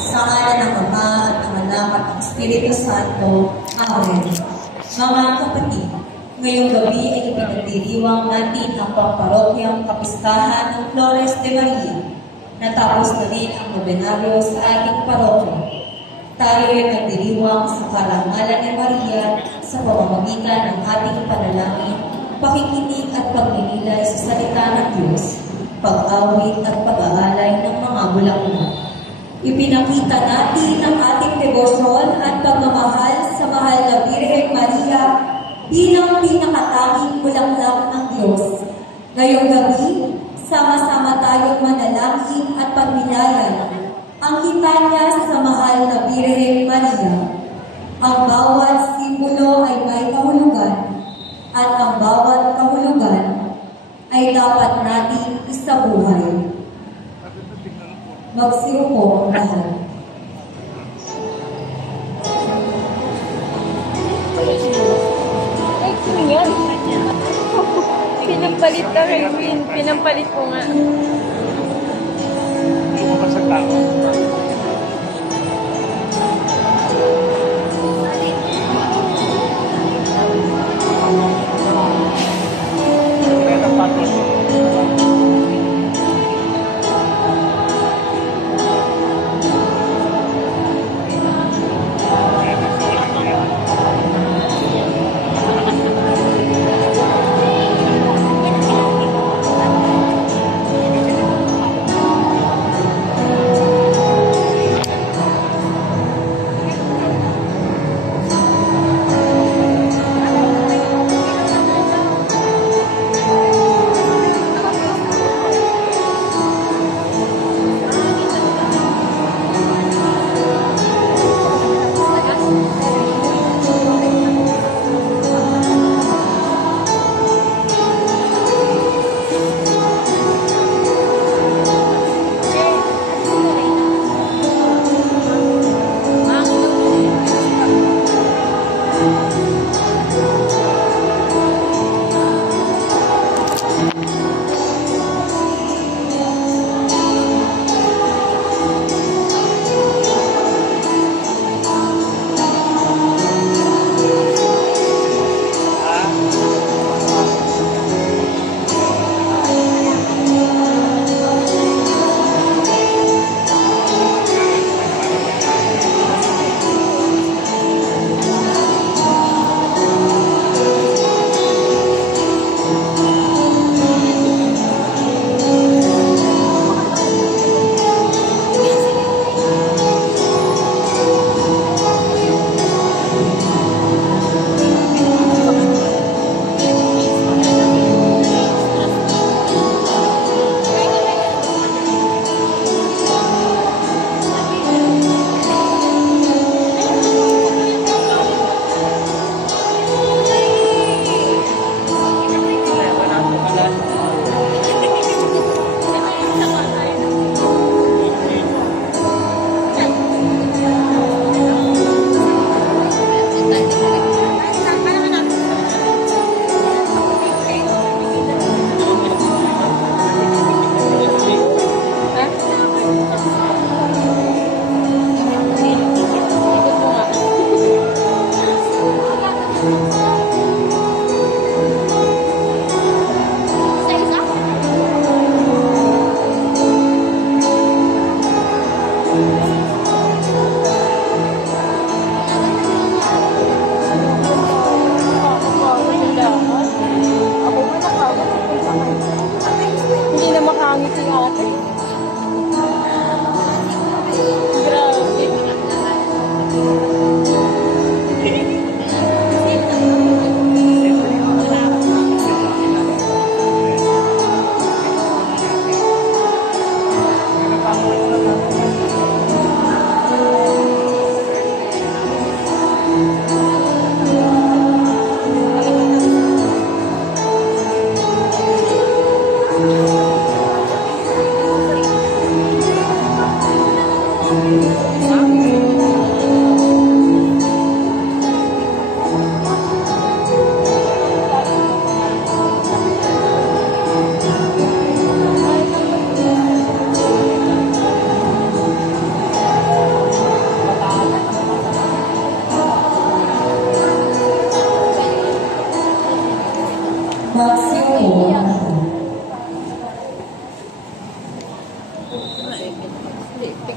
Sa ngalan ng Ama at ng Anak at ng Espiritu Santo. Amen. Mga kapatid, ngayong gabi ay ipinagdiriwang natin ang pangparokyang kapistahan ng Flores de Maria. Natapos na rin ang nobenaryo sa ating parokya. Tayo ay nagdiriwang sa karangalan ni Maria sa pamamagitan ng ating panalangin, pakikinig at pagninilay sa salita ng Diyos, pag-awit at pag-aalay ng mga bulaklak. Ipinakita natin ang ating debosyon at pagmamahal sa mahal na Birhen Maria bilang pinakatanging bulaklak ng Diyos. Ngayong gabi, sama-sama tayong manalangin at pagnilayan ang litanya sa mahal na Birhen Maria. Ang bawat simbolo ay may kahulugan at ang bawat kahulugan ay dapat natin isabuhay. Magsiupo ang lahat. Pinampalit na Raywin. Pinampalit ko nga.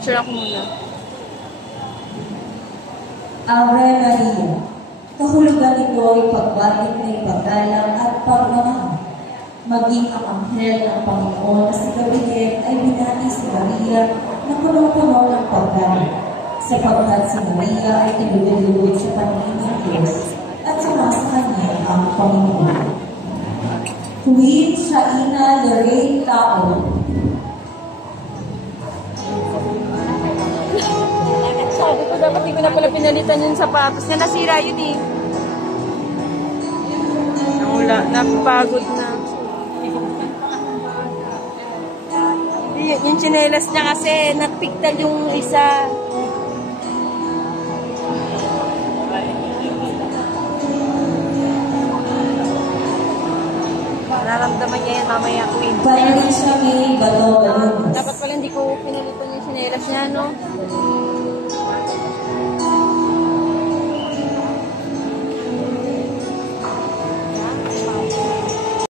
Picture ako muna. Ave Maria, kahulugan nito ay pagbatik ng paggalang at pagmamahal. Maging ang anghel ng Panginoon na si Gabriel ay binati si Maria na punong-puno ng paggalang, sapagkat si Maria ay tinulog-lugod sa paningin ng Diyos at sumasa kanya ang Panginoon. Queen Shaina Lorraine Tao. Sabi ko, dapat hindi ko na pala pinalitan yung sapatos niya. Nasira yun eh. Wala, napagod na. Yung tsinelas niya kasi, nagpiktal yung isa. Nararamdaman niya yan mamaya, Queen. Valerie Shami Bato. Dapat pala hindi ko pinalitan yung tsinelas niya, no?